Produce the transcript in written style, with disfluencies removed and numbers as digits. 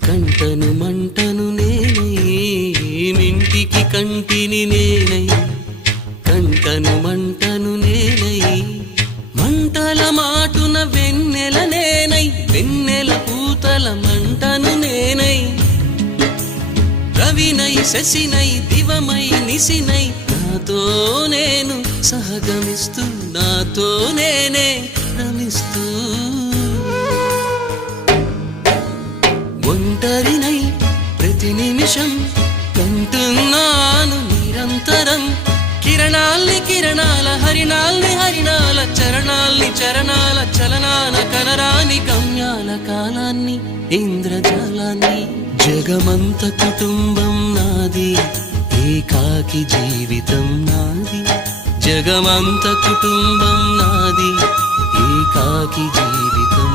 కంటను మంటను నేనై మింటికి కంటిని నేనై కంటను మంటను నేనై మంటల మాటున వెన్నెల నేనై వెన్నెల పూతల మంటను నేనై రవినై శశినై దివమై నిశినై నాతో నేను సహగమిస్తూ నాతో నేనే రమిస్తూ ఒంటరినై ప్రతి నిమిషం కంటున్నాను నిరంతరం కిరణాల్ని కిరణాల హరిణాల్ని హరిణాల చరణాల్ని చరణాల చలనాన కనరాని గమ్యాల కాలాన్ని ఇంద్రజాలాన్ని జగమంత కుటుంబం నాది ఏకాకి జీవితం నాది జగమంత కుటుంబం నాది ఏకాకి జీవితం